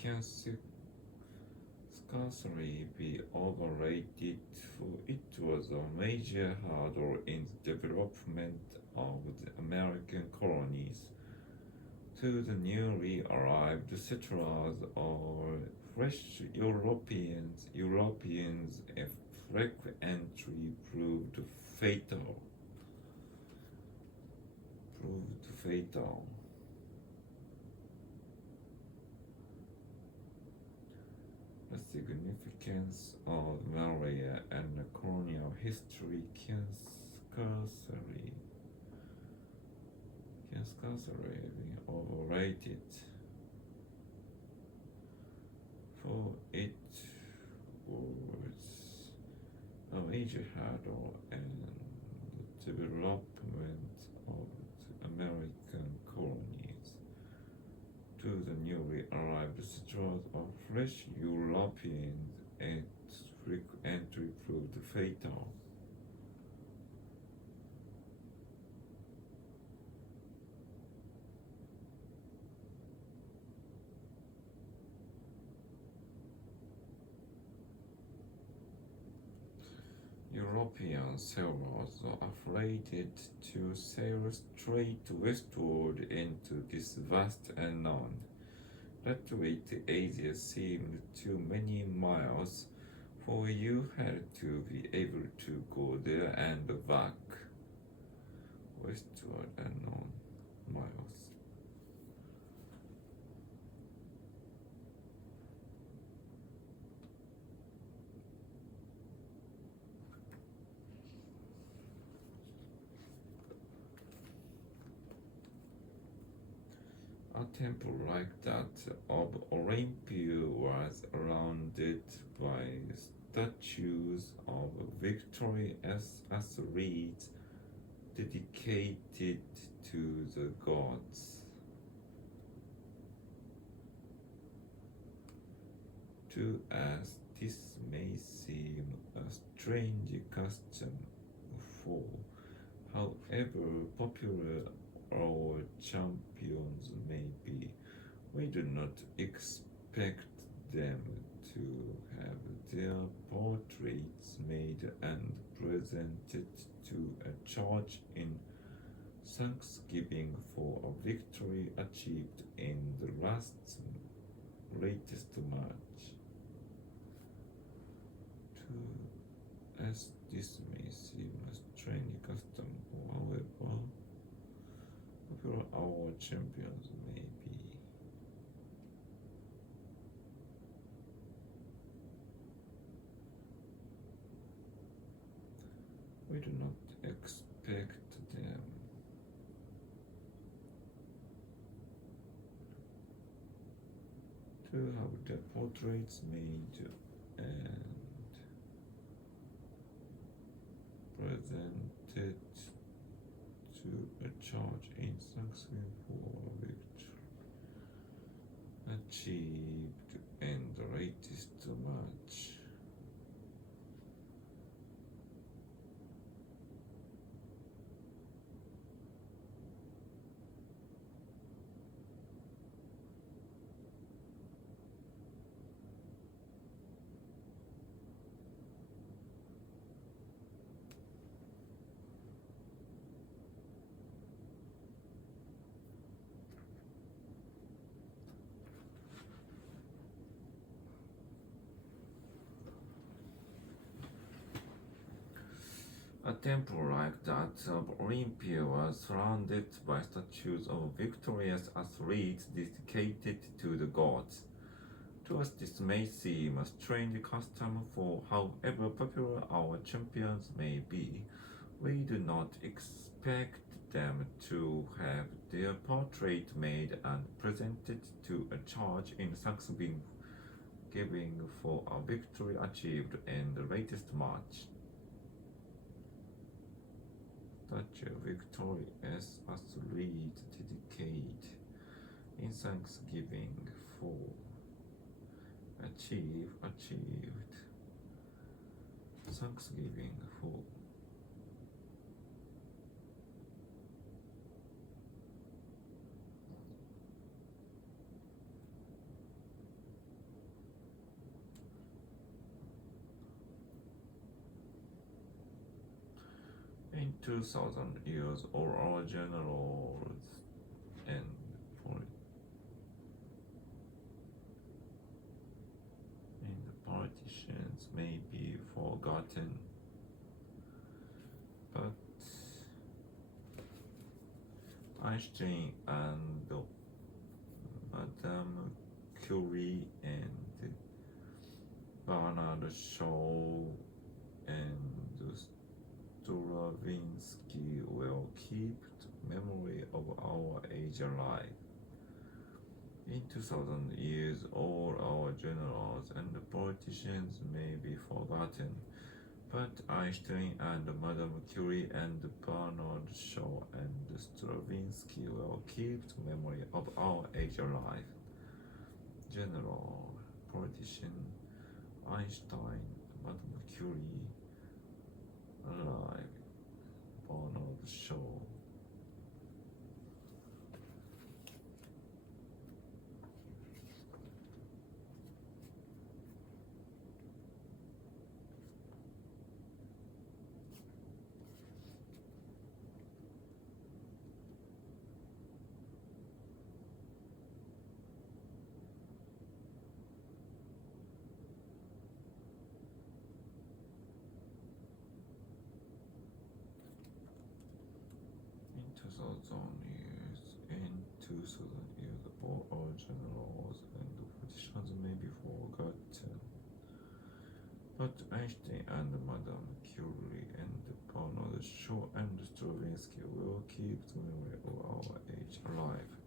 can scarcely be overrated, for it was a major hurdle in the development of the American colonies. To the newly arrived settlers or fresh Europeans a frequently fatal. Proved fatal. The significance of Malaya and colonial history scarcely be overrated, for it was a major hurdle in the development of the American colonies. To the newly arrived settlers of fresh Europeans, its entry proved fatal. European sailors are afraid to sail straight westward into this vast unknown. That way to Asia seemed too many miles, for you had to be able to go there and back. Westward unknown miles. A temple like that of Olympia was surrounded by statues of victorious athletes dedicated to the gods. To us, this may seem a strange custom, for however popular our champions may be, we do not expect them to have their portraits made and presented to a church in thanksgiving for a victory achieved in the latest match. To us, this may seem a strange custom, however popular our champions may be. We do not expect them to have their portraits made and presented to a church in thanksgiving for a victory achieved in the latest match. A temple like that of Olympia was surrounded by statues of victorious athletes dedicated to the gods. To us, this may seem a strange custom, for however popular our champions may be, we do not expect them to have their portrait made and presented to a church in thanksgiving for a victory achieved in the latest match. Statue victorious athlete dedicated in thanksgiving for achieved thanksgiving for 2,000 years, all our generals and politicians may be forgotten, but Einstein and Madame Curie and Bernard Shaw and Stravinsky will keep the memory of our age alive. In 2,000 years, all our generals and politicians may be forgotten, but Einstein and Madame Curie and Bernard Shaw and Stravinsky will keep the memory of our age alive. General, politician, Einstein, Madame Curie, alive, Bernard Shaw. In 2,000 years, all our generals and politicians may be forgotten, but Einstein and Madame Curie and Bernard Shaw and Stravinsky will keep the memory of our age alive.